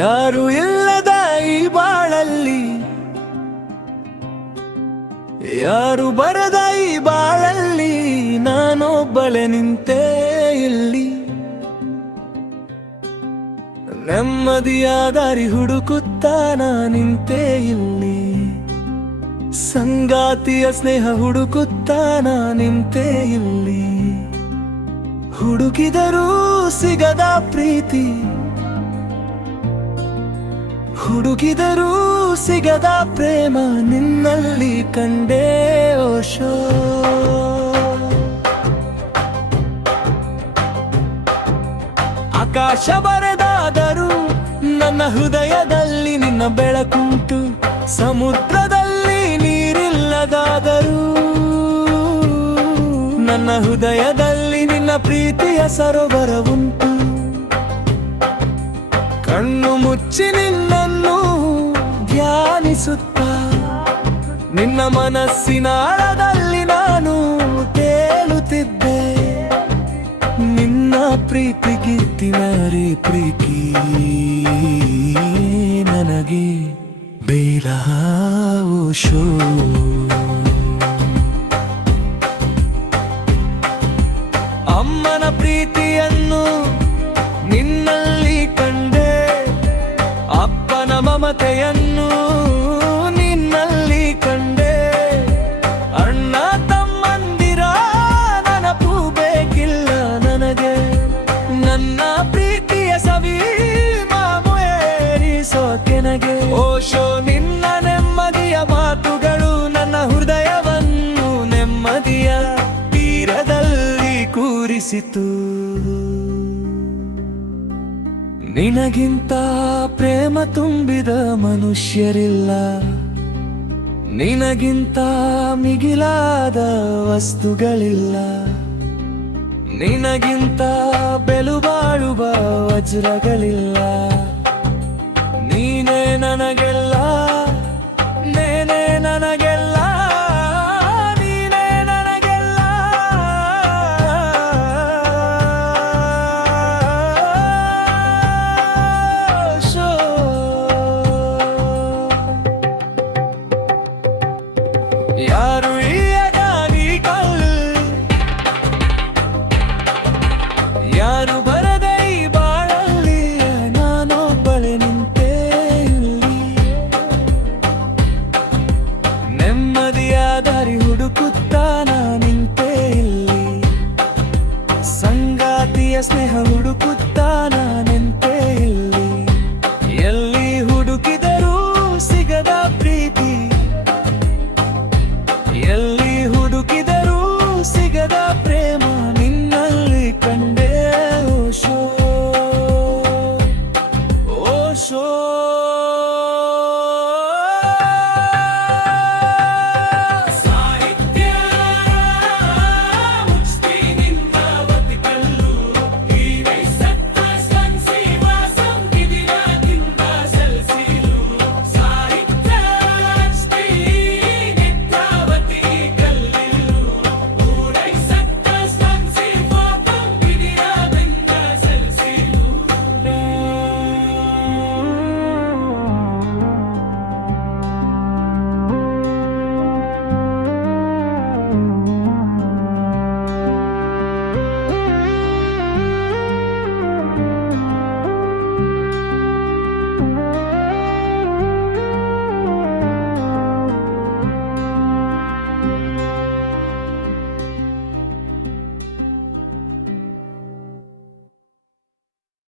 ಯಾರು ಇಲ್ಲದ ಈ ಬಾಳಲ್ಲಿ, ಯಾರು ಬರದ ಈ ಬಾಳಲ್ಲಿ, ನಾನೊಬ್ಬಳೆ ನಿಂತೆ ಇಲ್ಲಿ. ನೆಮ್ಮದಿಯ ದಾರಿ ಹುಡುಕುತ್ತಾ ನಾ ನಿಂತೆ ಇಲ್ಲಿ. ಸಂಗಾತಿಯ ಸ್ನೇಹ ಹುಡುಕುತ್ತಾ ನಾ ನಿಂತೆ ಇಲ್ಲಿ. ಹುಡುಕಿದರೂ ಸಿಗದ ಪ್ರೀತಿ, ಹುಡುಕಿದರೂ ಸಿಗದ ಪ್ರೇಮ, ನಿನ್ನಲ್ಲಿ ಕಂಡೇ ಓಶೋ. ಆಕಾಶ ಬರೆದಾದರೂ ನನ್ನ ಹೃದಯದಲ್ಲಿ ನಿನ್ನ ಬೆಳಕುಂಟು. ಸಮುದ್ರದಲ್ಲಿ ನೀರಿಲ್ಲದಾದರೂ ನನ್ನ ಹೃದಯದಲ್ಲಿ ನಿನ್ನ ಪ್ರೀತಿಯ ಸರೋವರವುಂಟು. ಕಣ್ಣು ಮುಚ್ಚಿ ನಿನ್ನನ್ನು ಧ್ಯಾನಿಸುತ್ತಾ ನಿನ್ನ ಮನಸ್ಸಿನ ಆಳದಲ್ಲಿ ನಾನು ತೇಲುತ್ತಿದ್ದೆ. ನಿನ್ನ ಪ್ರೀತಿ ಗೀತಿನರೇ ಪ್ರೀತಿ ನನಗೆ ಬೇಡ ಓಶೋ. ಅಮ್ಮನ ಪ್ರೀತಿಯನ್ನು ನಿನ್ನಲ್ಲಿ ಕಂಡೆ, ಅಪ್ಪನ ಮಮತೆಯನ್ನು ನಿನ್ನಲ್ಲಿ ಕಂಡೆ. ಅಣ್ಣ ತಮ್ಮಂದಿರ ನೆನಪು ಬೇಕಿಲ್ಲ ನನಗೆ, ನನ್ನ ಪ್ರೀತಿಯ ಸವಿ ಮಾಮೂರಿಸೋ ಕೆನಗೆ. ಓಶೋ ನಿನ್ನ ನೆಮ್ಮದಿಯ ಮಾತುಗಳು ನನ್ನ ಹೃದಯವನ್ನು ನೆಮ್ಮದಿಯ ತೀರದಲ್ಲಿ ಕೂರಿಸಿತು. ನಿನಗಿಂತ ಪ್ರೇಮ ತುಂಬಿದ ಮನುಷ್ಯರಿಲ್ಲ, ನಿನಗಿಂತ ಮಿಗಿಲಾದ ವಸ್ತುಗಳಿಲ್ಲ, ನಿನಗಿಂತ ಬೆಲು ಬಾಳುವ ವಜ್ರಗಳಿಲ್ಲ. ನೀನೇ ನನಗೆಲ್ಲ, ನೇನೇ ನನಗೆಲ್ಲ, ನೀನೇ ನನಗೆಲ್ಲ. ಯಾರು ಇಲ್ಲದಾಗಿ ಕಲ್ಲು, ಯಾರು ಬರದ ಈ ಬಾಳಲ್ಲಿ, ನಾನೊಬ್ಬಳೆ ನಿಂತೆ ಇಲ್ಲಿ. ನೆಮ್ಮದಿಯ ದಾರಿ ಹುಡುಕುತ್ತಾ ನಾ ನಿಂತೆ ಇಲ್ಲಿ. ಸಂಗಾತಿಯ ಸ್ನೇಹ ಹುಡುಕುತ್ತಾ ನಾನು